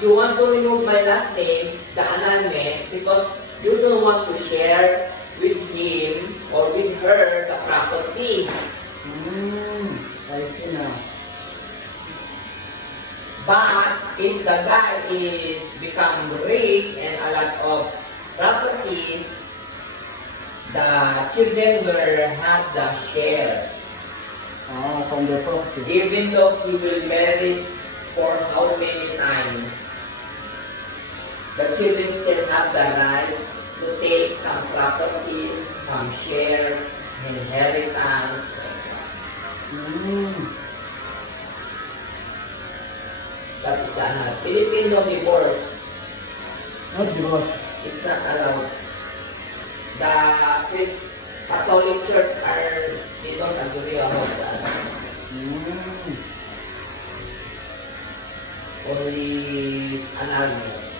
you want to remove my last name, the annulment, because you don't want to share with him or with her the property. I see now. But if the guy is become rich and a lot of property, the children will have the share. From the property. Even though he will marry for how many times, the children still have the right to take some properties, some shares, inheritance. That is the Filipino divorce. Not divorce. It's not allowed. The Catholic Church they don't agree about that. Only annulment.